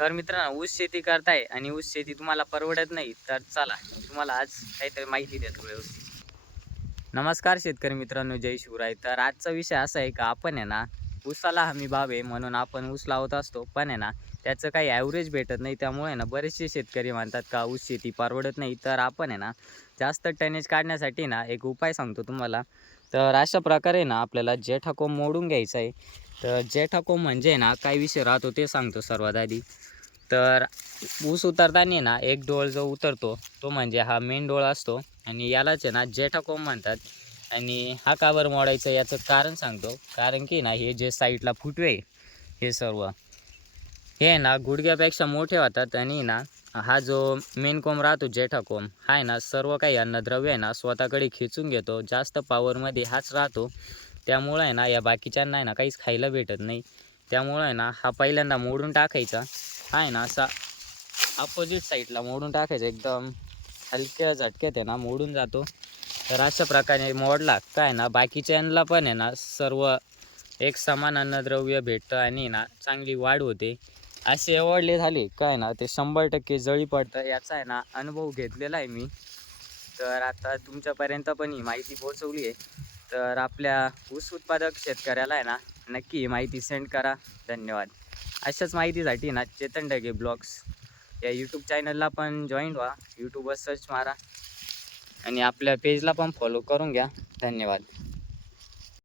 तर मित्रांनो, ऊस शेती करताय आणि ऊस शेती तुम्हाला परवडत नाही, तर चला तुम्हाला आज काहीतरी माहिती देतो व्यवस्थित. नमस्कार शेतकरी मित्रांनो, जय शिवराय. तर आजचा विषय असा आहे का आपण आहे ना, ऊसाला हमी भाव आहे म्हणून आपण ऊस लावत असतो. पण आहे ना, त्याचं काही ॲव्हरेज भेटत नाही. त्यामुळे आहे ना, बरेचसे शेतकरी म्हणतात का ऊस शेती परवडत नाही. तर आपण आहे ना, जास्त टनेज काढण्यासाठी ना, एक उपाय सांगतो तुम्हाला. तर अशा प्रकारे ना, आपल्याला जेठा कोंब मोडून घ्यायचा आहे. तर जेठा कोंब म्हणजे ना, काय विषय राहतो ते सांगतो सर्वात आधी. तर ऊस उतरताना आहे ना, एक डोळ जो उतरतो, तो म्हणजे हा मेन डोळ असतो आणि यालाच आहे ना जेठा कोंब म्हणतात. आणि हा का बरं मोडायचा याचं कारण सांगतो. कारण की ना, हे जे साईडला फुटवे आहे, हे सर्व हे आहे ना गुडघ्यापेक्षा मोठे होतात आणि ना हा जो मेन कोंब राहतो जेठा कोंब, हा आहे ना सर्व काही अन्नद्रव्य आहे ना स्वतःकडे खिचून घेतो. जास्त पॉवरमध्ये हाच राहतो. त्यामुळं आहे ना या बाकीच्यांना आहे ना काहीच खायला भेटत नाही. त्यामुळं आहे ना हा पहिल्यांदा मोडून टाकायचा. हा आहे ना असा अपोजिट साईडला मोडून टाकायचा. एकदम हलक्या झटक्यात आहे ना मोडून जातो. तर अशा प्रकारे मोडला काय ना बाकीच्यांना पण आहे ना सर्व एक समान अन्नद्रव्य भेटतं आणि ना चांगली वाढ होते. असे एवढले झाले काय ना ते 100% जळी पडतं. याचा आहे ना अनुभव घेतलेला आहे मी. तर आता तुमच्यापर्यंत पण ही माहिती पोहोचवली आहे. तर आपल्या ऊस उत्पादक शेतकऱ्याला आहे ना नक्की ही माहिती सेंड करा. धन्यवाद. अशाच माहितीसाठी ना चेतन ढगे ब्लॉग्स या यूट्यूब चॅनलला पण जॉईन व्हा. यूट्यूबवर सर्च मारा आणि आपल्या पेजला पण फॉलो करून घ्या. धन्यवाद.